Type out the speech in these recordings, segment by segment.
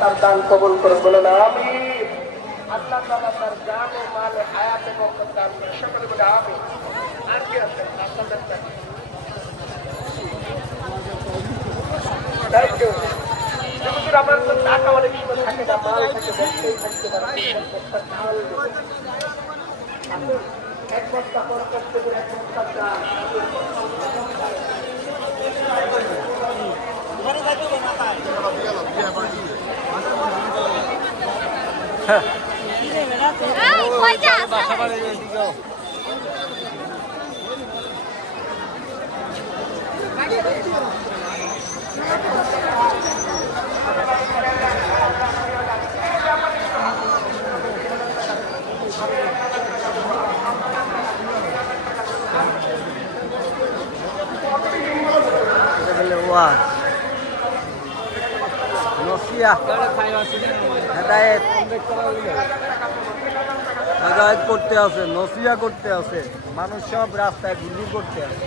তার দান কবুল করে বলে না আমি আল্লাহ তাআলা তার জান ও মাল ও হায়াত এবং দান করে সকলে বলে আমি আর কি আছে আপনাদের কাছে থ্যাংক ইউ যদি আমার তো টাকা অনেক সময় থাকে না মাল থাকে বলতেই থাকতে পারে এক বস্তা পর করতে গেলে এক বস্তা চাল হেদায়েত করতে আছে, নসিয়া করতে আছে, মানুষ সব রাস্তায় ঘুরি করতে আছে।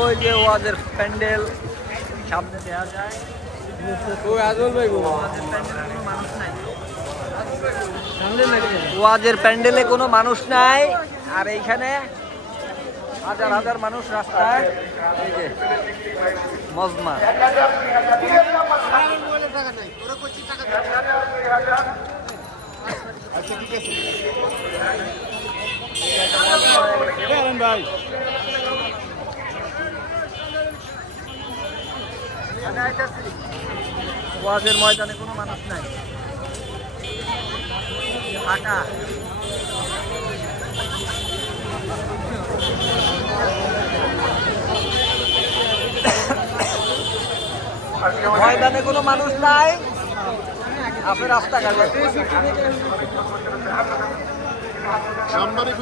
ওই যে ওয়াজের প্যান্ডেল সামনে দেখা যায়, ওয়াজের প্যান্ডেলে কোনো মানুষ নাই, আর এইখানে হাজার হাজার মানুষ রাস্তায়। এই যে মজমা ভাই ওয়াজের ময়দানে কোনো মানুষ নাই, ফাঁকা। ময়দানে কোনো মানুষ নাই, আপনি রাস্তাঘাটে।